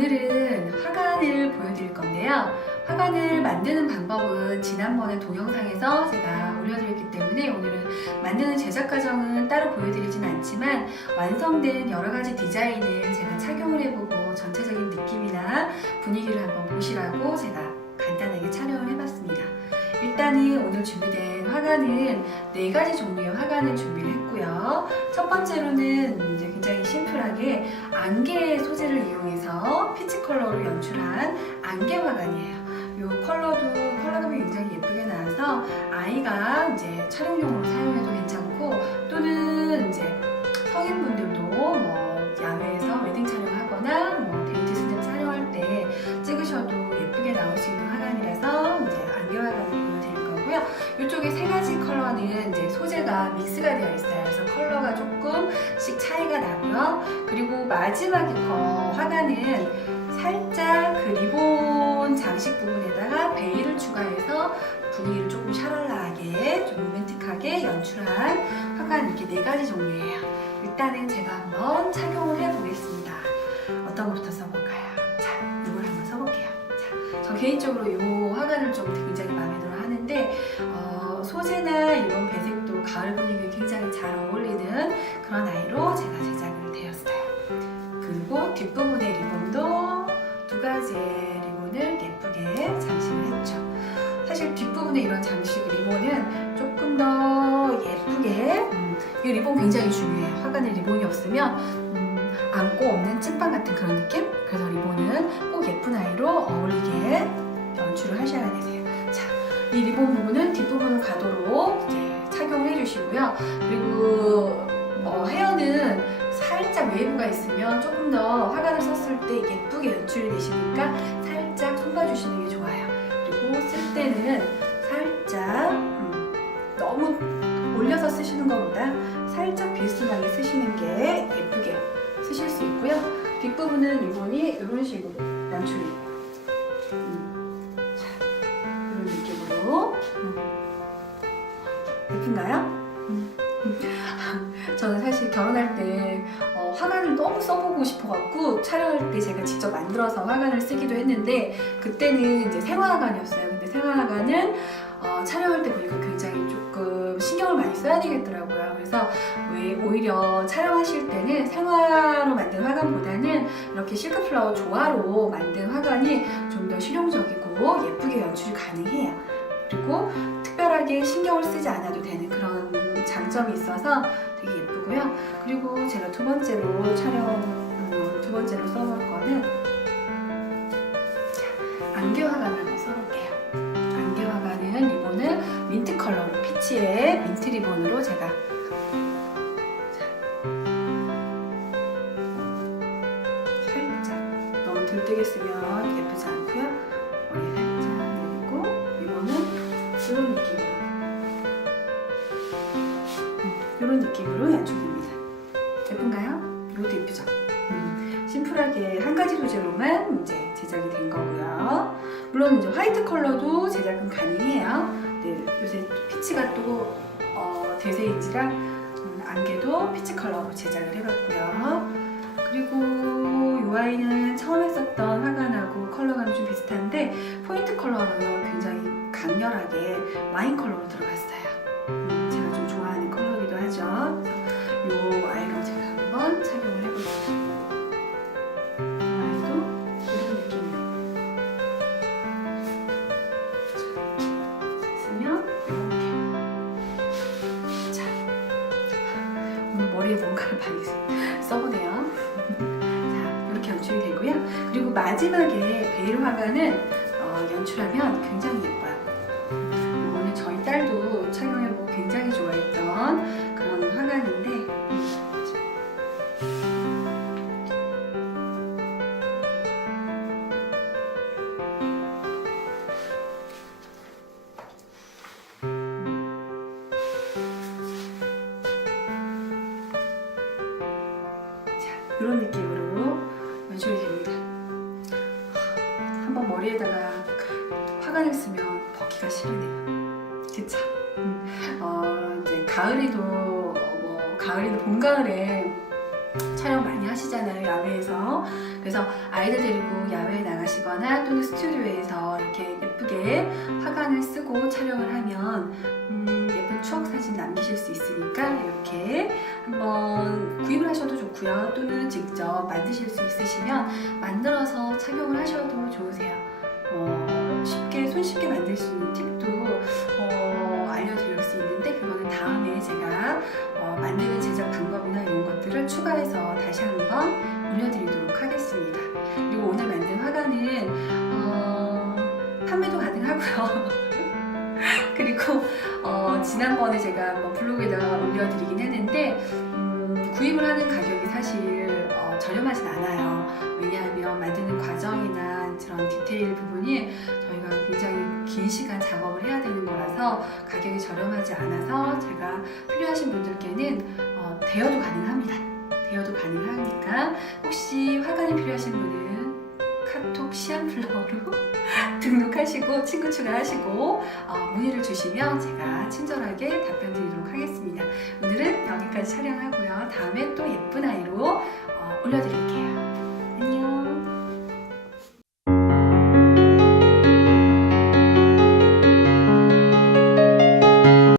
오늘은 화관을 보여드릴 건데요. 화관을 만드는 방법은 지난번에 동영상에서 제가 올려드렸기 때문에 오늘은 만드는 제작 과정은 따로 보여드리진 않지만 완성된 여러 가지 디자인을 제가 착용을 해보고 전체적인 느낌이나 분위기를 한번 보시라고 제가 간단하게 촬영을 해봤습니다. 일단은 오늘 준비된 화관은 네 가지 종류의 화관을 준비를 했고요. 첫 번째로는 안개 소재를 이용해서 피치 컬러로 연출한 안개 화관이에요. 이 컬러도 컬러감이 굉장히 예쁘게 나와서 아이가 이제 촬영용으로 사용해도 괜찮고 거고요. 이쪽에 세 가지 컬러는 이제 소재가 믹스가 되어 있어요. 그래서 컬러가 조금씩 차이가 나고요. 그리고 마지막에 거 화관은 살짝 그 리본 장식 부분에다가 베일을 추가해서 분위기를 조금 샤랄라하게 좀 로맨틱하게 연출한 화관 이렇게 네 가지 종류예요. 일단은 제가 한번 착용을 해보겠습니다. 어떤 것부터 써볼까요? 자, 이걸 한번 써볼게요. 자, 저 개인적으로 이 화관을 좀 굉장히 마음에 들어 하는데 어, 소재나 이런 배색도 가을 분위기에 굉장히 잘 어울리는 그런 아이로 제가 제작을 되었어요. 그리고 뒷부분의 리본도 두 가지의 리본을 예쁘게 장식을 했죠. 사실 뒷부분에 이런 장식 리본은 조금 더 예쁘게 음, 이 리본 굉장히 중요해요. 화관에 리본이 없으면 음, 안고 없는 찐빵 같은 그런 느낌? 그래서 리본은 꼭 예쁜 아이로 어울리게 연출을 하셔야 되세요. 자, 이 리본 부분은 뒷부분 가도록 이제 착용을 해주시고요. 그리고 어, 헤어는 살짝 웨이브가 있으면 조금 더 화관을 썼을 때 예쁘게 연출이 되시니까 살짝 손봐주시는 게 좋아요. 그리고 쓸 때는 예쁜가요? 음. 저는 사실 결혼할 때 어, 화관을 너무 써보고 싶어갖고 촬영할 때 제가 직접 만들어서 화관을 쓰기도 했는데 그때는 이제 생화화관이었어요. 근데 생화화관은 어, 촬영할 때 보니까 굉장히 조금 신경을 많이 써야 되겠더라고요. 그래서 왜 오히려 촬영하실 때는 생화로 만든 화관보다는 이렇게 실크플라워 조화로 만든 화관이 좀 더 실용적이고 예쁘게 연출이 가능해요. 그리고 특별하게 신경을 쓰지 않아도 되는 그런 장점이 있어서 되게 예쁘고요. 그리고 제가 두 번째로 촬영 음, 두 번째로 써볼 거는 자, 안개 화관을 한번 써볼게요. 안개 화관은 리본을 민트 컬러로 피치의 민트 리본으로 제가 이런 느낌으로 이런 느낌으로 연출됩니다. 예쁜가요? 이것도 예쁘죠? 음, 심플하게 한 가지 소재로만 이제 제작이 된 거고요. 물론 이제 화이트 컬러도 제작은 가능해요. 네, 요새 피치가 또 어, 대세인지라 음, 안개도 피치 컬러로 제작을 해봤고요. 강렬하게 와인 컬러로 들어갔어요. 음, 제가 좀 좋아하는 컬러기도 하죠. 이 아이로 제가 한번 착용을 해볼게요. 머리에 뭔가를 많이 써보네요. 자, 이렇게 연출이 되고요. 그리고 마지막에 베일 화관은 어, 연출하면 굉장히 예뻐요. 이런 느낌으로 연출이 됩니다. 한번 머리에다가 화관을 쓰면 벗기가 싫으네요. 그쵸? 음, 어, 이제 가을이도 뭐 가을이나 봄 가을에 촬영 많이 하시잖아요 야외에서 그래서 아이들 데리고 야외에 나가시거나 또는 스튜디오에서 이렇게 예쁘게 화관을 쓰고 촬영을 하면 음, 추억 사진 남기실 수 있으니까 이렇게 한번 구입을 하셔도 좋고요 또는 직접 만드실 수 있으시면 만들어서 착용을 하셔도 좋으세요 어, 쉽게 손쉽게 만들 수 있는 팁도 어, 알려드릴 수 있는데 그거는 다음에 제가 어, 만드는 제작 방법이나 이런 것들을 추가해서 다시 한번 올려드리도록 하겠습니다. 그리고 오늘 만든 화관은 어, 판매도 가능하고요. 그리고 어, 지난번에 제가 뭐 블로그에다가 올려드리긴 했는데 음, 구입을 하는 가격이 사실 어, 저렴하진 않아요. 왜냐하면 만드는 과정이나 그런 디테일 부분이 저희가 굉장히 긴 시간 작업을 해야 되는 거라서 가격이 저렴하지 않아서 제가 필요하신 분들께는 어, 대여도 가능합니다. 대여도 가능하니까 혹시 화관이 필요하신 분은 카톡 시안플라워로 등록하시고 친구 추가하시고 어, 문의를 주시면 제가 친절하게 답변 드리도록 하겠습니다. 오늘은 여기까지 촬영하고요. 다음에 또 예쁜 아이로 어, 올려드릴게요.